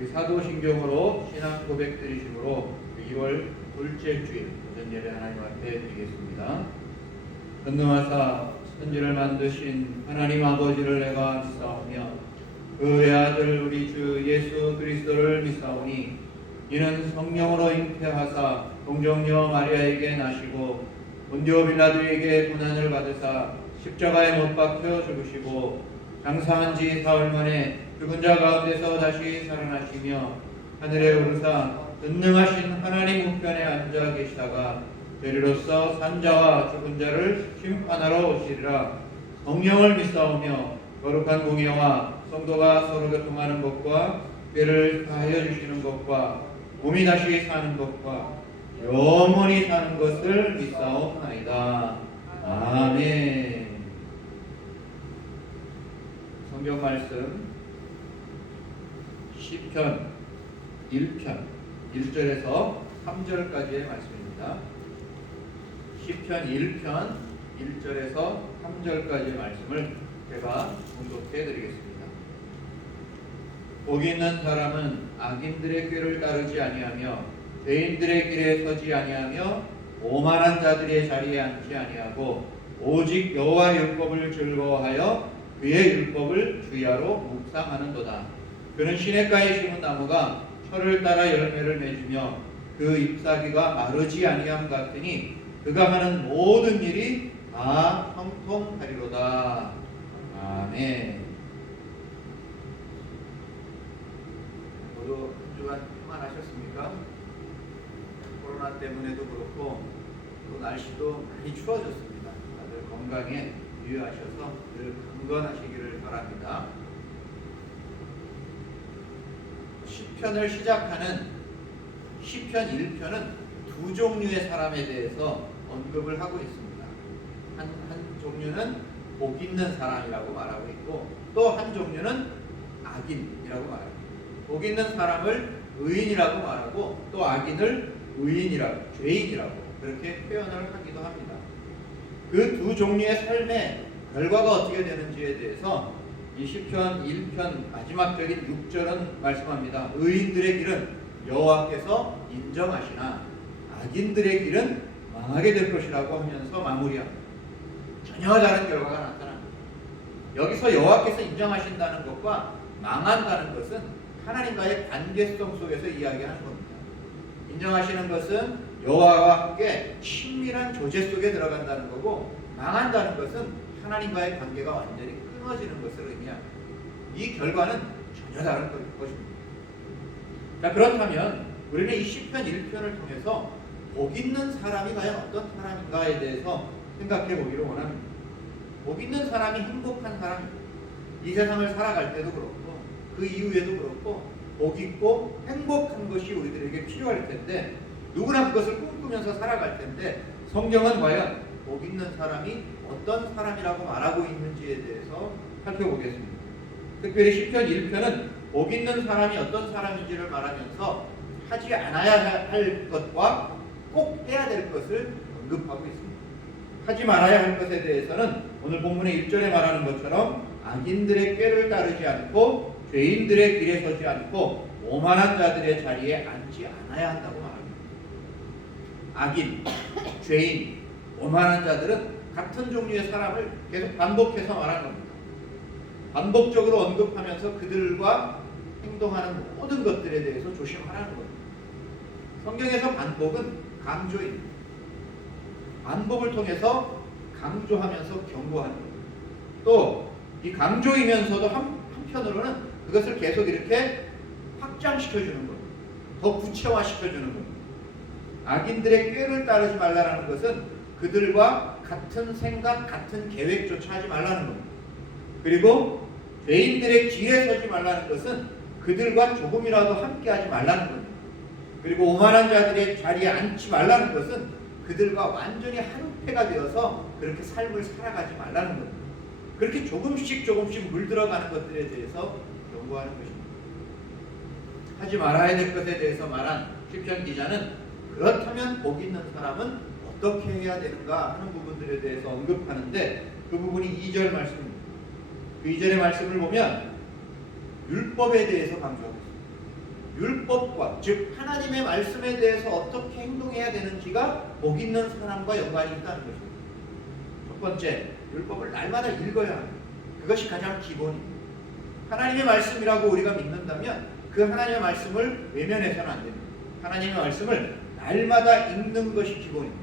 우리 사도신경으로 신앙 고백 드리심으로 2월 둘째 주일 오전 예배 하나님 앞에 드리겠습니다. 전능하사 천지를 만드신 하나님 아버지를 내가 믿사오며 그 외아들 우리 주 예수 그리스도를 믿사오니 이는 성령으로 잉태하사 동정녀 마리아에게 나시고 본디오 빌라도에게 고난을 받으사 십자가에 못 박혀 죽으시고 장사한 지 사흘 만에 죽은 자 가운데서 다시 살아나시며 하늘에 오르사 전능하신 하나님 우편에 앉아 계시다가 되리로서 산자와 죽은 자를 심판하러 오시리라. 성령을 믿사오며 거룩한 공예와 성도가 서로 교통하는 것과 죄를 다하여 주시는 것과 몸이 다시 사는 것과 영원히 사는 것을 믿사옵나이다. 아멘. 성경 말씀 시편 1편 1절에서 3절까지의 말씀입니다. 시편 1편 1절에서 3절까지의 말씀을 제가 봉독해 드리겠습니다. 복 있는 사람은 악인들의 꾀를 따르지 아니하며 죄인들의 길에 서지 아니하며 오만한 자들의 자리에 앉지 아니하고 오직 여호와 율법을 즐거워하여 그의 율법을 주야로 묵상하는도다. 그는 시냇가에 심은 나무가 철을 따라 열매를 맺으며 그 잎사귀가 마르지 아니함 같으니 그가 하는 모든 일이 다 형통하리로다. 아멘. 모두 한 주간 평안하셨습니까? 코로나 때문에도 그렇고 또 날씨도 많이 추워졌습니다. 다들 건강에 유의하셔서 늘 강건하시기를 바랍니다. 시편을 시작하는 시편 1편은 두 종류의 사람에 대해서 언급을 하고 있습니다. 한 종류는 복 있는 사람이라고 말하고 있고 또 한 종류는 악인이라고 말합니다. 복 있는 사람을 의인이라고 말하고 또 악인을 의인이라고, 죄인이라고 그렇게 표현을 하기도 합니다. 그 두 종류의 삶의 결과가 어떻게 되는지에 대해서 이 시편 1편 마지막 절인 6절은 말씀합니다. 의인들의 길은 여호와께서 인정하시나 악인들의 길은 망하게 될 것이라고 하면서 마무리합니다. 전혀 다른 결과가 나타납니다. 여기서 여호와께서 인정하신다는 것과 망한다는 것은 하나님과의 관계성 속에서 이야기하는 겁니다. 인정하시는 것은 여호와와 함께 친밀한 조제 속에 들어간다는 거고 망한다는 것은 하나님과의 관계가 완전히 끊어지는 것을 의미합니다. 이 결과는 전혀 다른 것입니다. 자, 그렇다면 우리는 이 시편 1편을 통해서 복 있는 사람이 과연 어떤 사람인가에 대해서 생각해 보기를 원합니다. 복 있는 사람이 행복한 사람입니다. 이 세상을 살아갈 때도 그렇고 그 이후에도 그렇고 복 있고 행복한 것이 우리들에게 필요할 텐데 누구나 그것을 꿈꾸면서 살아갈 텐데 성경은 과연 복 있는 사람이 어떤 사람이라고 말하고 있는지에 대해서 살펴보겠습니다. 특별히 시편 1편은 복 있는 사람이 어떤 사람인지를 말하면서 하지 않아야 할 것과 꼭 해야 될 것을 언급하고 있습니다. 하지 말아야 할 것에 대해서는 오늘 본문의 1절에 말하는 것처럼 악인들의 꾀를 따르지 않고 죄인들의 길에 서지 않고 오만한 자들의 자리에 앉지 않아야 한다고 말합니다. 악인, 죄인, 오만한 자들은 같은 종류의 사람을 계속 반복해서 말하는 겁니다. 반복적으로 언급하면서 그들과 행동하는 모든 것들에 대해서 조심하라는 겁니다. 성경에서 반복은 강조입니다. 반복을 통해서 강조하면서 경고하는 겁니다. 또 이 강조이면서도 한편으로는 그것을 계속 이렇게 확장시켜주는 겁니다. 더 구체화시켜주는 겁니다. 악인들의 꾀를 따르지 말라는 것은 그들과 같은 생각, 같은 계획조차 하지 말라는 겁니다. 그리고 죄인들의 길에 서지 말라는 것은 그들과 조금이라도 함께하지 말라는 겁니다. 그리고 오만한 자들의 자리에 앉지 말라는 것은 그들과 완전히 한패가 되어서 그렇게 삶을 살아가지 말라는 겁니다. 그렇게 조금씩 물들어가는 것들에 대해서 경고하는 것입니다. 하지 말아야 될 것에 대해서 말한 시편 기자는 그렇다면 복 있는 사람은 어떻게 해야 되는가 하는 부분들에 대해서 언급하는데 그 부분이 2절 말씀입니다. 그 2절의 말씀을 보면 율법에 대해서 강조하고 있습니다. 율법과 즉 하나님의 말씀에 대해서 어떻게 행동해야 되는지가 복 있는 사람과 연관이 있다는 것입니다. 첫 번째, 율법을 날마다 읽어야 합니다. 그것이 가장 기본입니다. 하나님의 말씀이라고 우리가 믿는다면 그 하나님의 말씀을 외면해서는 안 됩니다. 하나님의 말씀을 날마다 읽는 것이 기본입니다.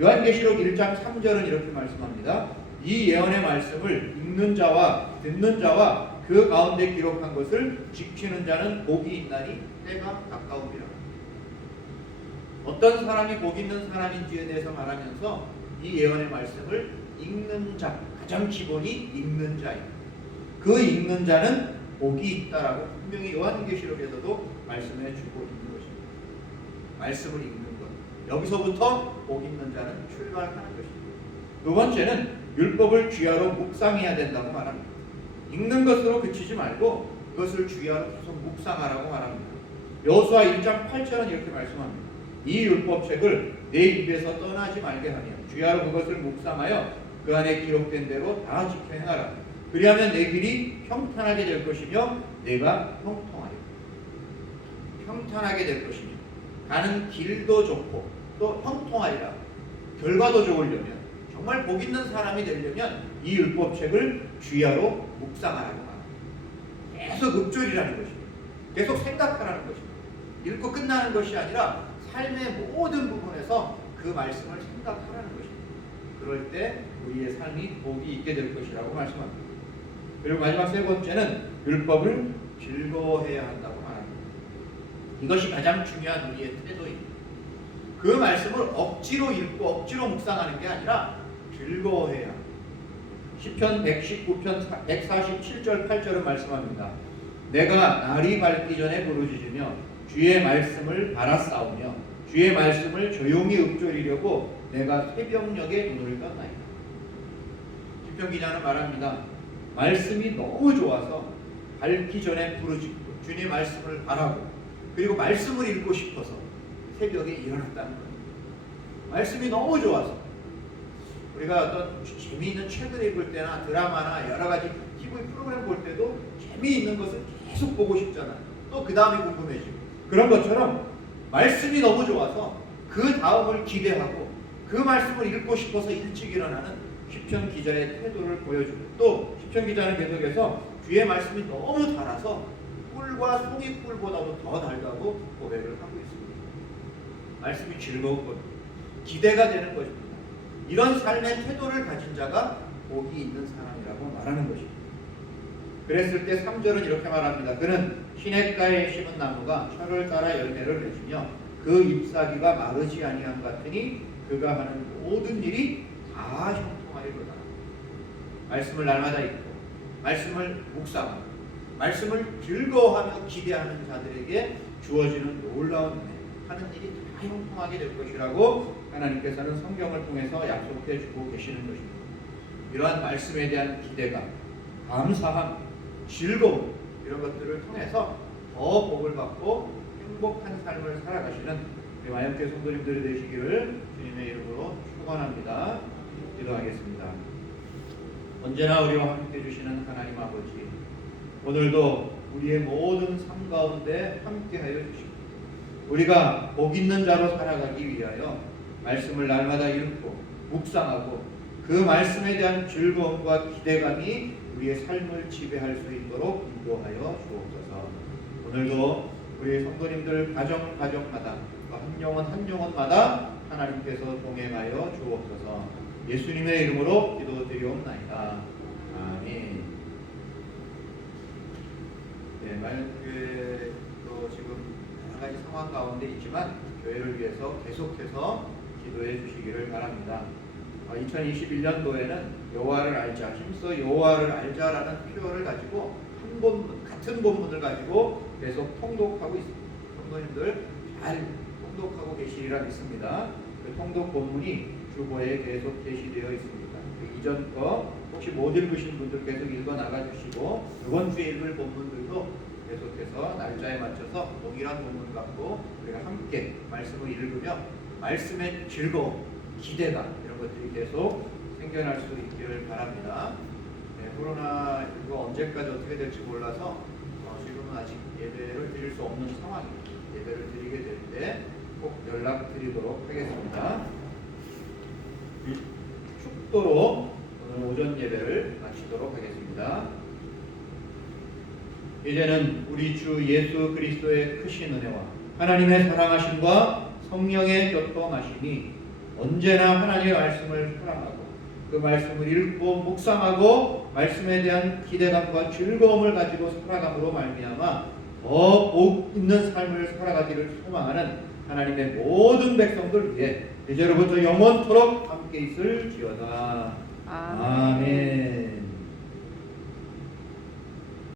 요한계시록 1장 3절은 이렇게 말씀합니다. 이 예언의 말씀을 읽는 자와 듣는 자와 그 가운데 기록한 것을 지키는 자는 복이 있나니 때가 가까움이라. 어떤 사람이 복 있는 사람인지에 대해서 말하면서 이 예언의 말씀을 읽는 자, 가장 기본이 읽는 자입니다. 그 읽는 자는 복이 있다라고 분명히 요한계시록에서도 말씀해 주고 있는 것입니다. 말씀을 읽는 것. 여기서부터 복 있는 자는 출발하는 것입니다. 두 번째는 율법을 주야로 묵상해야 된다고 말합니다. 읽는 것으로 그치지 말고 그것을 주야로 계속 묵상하라고 말합니다. 여호수아 1장 8절은 이렇게 말씀합니다. 이 율법책을 내 입에서 떠나지 말게 하며 주야로 그것을 묵상하여 그 안에 기록된 대로 다 지켜 행하라. 그리하면 내 길이 평탄하게 될 것이며 내가 형통하리라. 평탄하게 될 것이며 가는 길도 좋고 또 형통하리라. 결과도 좋으려면 정말 복 있는 사람이 되려면 이 율법책을 주야로 묵상하라고 합니다. 계속 읊조리라는 것입니다. 계속 생각하라는 것입니다. 읽고 끝나는 것이 아니라 삶의 모든 부분에서 그 말씀을 생각하라는 것입니다. 그럴 때 우리의 삶이 복이 있게 될 것이라고 말씀합니다. 그리고 마지막 세 번째는 율법을 즐거워해야 한다고 말합니다. 이것이 가장 중요한 우리의 태도입니다. 그 말씀을 억지로 읽고 억지로 묵상하는 게 아니라 즐거워해야 합니다. 시편 119편 147절 8절은 말씀합니다. 내가 날이 밝기 전에 부르짖으며 주의 말씀을 바라싸우며 주의 말씀을 조용히 읊조리려고 내가 새벽녘에 눈을 떴나이다. 시편 기자는 말합니다. 말씀이 너무 좋아서 밝기 전에 부르짖고 주님의 말씀을 바라고 그리고 말씀을 읽고 싶어서 새벽에 일어났다는 거예요. 말씀이 너무 좋아서 우리가 어떤 재미있는 책을 읽을 때나 드라마나 여러 가지 TV 프로그램 볼 때도 재미있는 것을 계속 보고 싶잖아요. 또 그 다음이 궁금해지고 그런 것처럼 말씀이 너무 좋아서 그 다음을 기대하고 그 말씀을 읽고 싶어서 일찍 일어나는 시편 기자의 태도를 보여주고 또 시편 기자는 계속해서 주의 말씀이 너무 달아서 꿀과 송이꿀보다도 더 달다고 고백을 하고 있습니다. 말씀이 즐거운 것, 기대가 되는 것입니다. 이런 삶의 태도를 가진 자가 복이 있는 사람이라고 말하는 것입니다. 그랬을 때 3절은 이렇게 말합니다. 그는 시냇가에 심은 나무가 철을 따라 열매를 맺으며 그 잎사귀가 마르지 아니함 같으니 그가 하는 모든 일이 다 형통하리로다. 말씀을 날마다 읽고 말씀을 묵상하고 말씀을 즐거워하며 기대하는 자들에게 주어지는 놀라운 은혜, 하는 일이 다 형통하게 될 것이라고 하나님께서는 성경을 통해서 약속해 주고 계시는 것입니다. 이러한 말씀에 대한 기대감, 감사함, 즐거움 이런 것들을 통해서 더 복을 받고 행복한 삶을 살아가시는 우리 마영교회 성도님들이 되시기를 주님의 이름으로 축원합니다. 기도하겠습니다. 언제나 우리와 함께 해주시는 하나님 아버지, 오늘도 우리의 모든 삶 가운데 함께하여 주시고 우리가 복 있는 자로 살아가기 위하여 말씀을 날마다 읽고 묵상하고 그 말씀에 대한 즐거움과 기대감이 우리의 삶을 지배할 수 있도록 인도하여 주옵소서. 오늘도 우리 성도님들 가정마다 한 영혼마다 하나님께서 동행하여 주옵소서. 예수님의 이름으로 기도드리옵나이다. 아멘. 네, 마영교회도 지금 여러 가지 상황 가운데 있지만 교회를 위해서 계속해서 기도해 주시기를 바랍니다. 2021년도에는 여호와를 알자, 힘써 여호와를 알자라는 표현을 가지고 한 본문, 같은 본문을 가지고 계속 통독하고 있습니다. 성도님들 잘 통독하고 계시리라 믿습니다. 그 통독 본문이 주보에 계속 게시되어 있습니다. 그 이전 거 혹시 못 읽으신 분들 계속 읽어 나가 주시고 이번 주에 읽을 본문들도 계속해서 날짜에 맞춰서 동일한 본문 갖고 우리가 함께 말씀을 읽으며 말씀의 즐거움, 기대감 이런 것들이 계속 생겨날 수 있기를 바랍니다. 네, 코로나 이거 언제까지 어떻게 될지 몰라서 지금은 아직 예배를 드릴 수 없는 상황입니다. 예배를 드리게 될 때 꼭 연락드리도록 하겠습니다. 축도로 오늘 오전 예배를 마치도록 하겠습니다. 이제는 우리 주 예수 그리스도의 크신 은혜와 하나님의 사랑하심과 성령의 교통하심이 언제나 하나님의 말씀을 사랑하고 그 말씀을 읽고 묵상하고 말씀에 대한 기대감과 즐거움을 가지고 살아감으로 말미암아 더 복 있는 삶을 살아가기를 소망하는 하나님의 모든 백성들 위해 이제로부터 영원토록 함께 있을지어다. 아멘.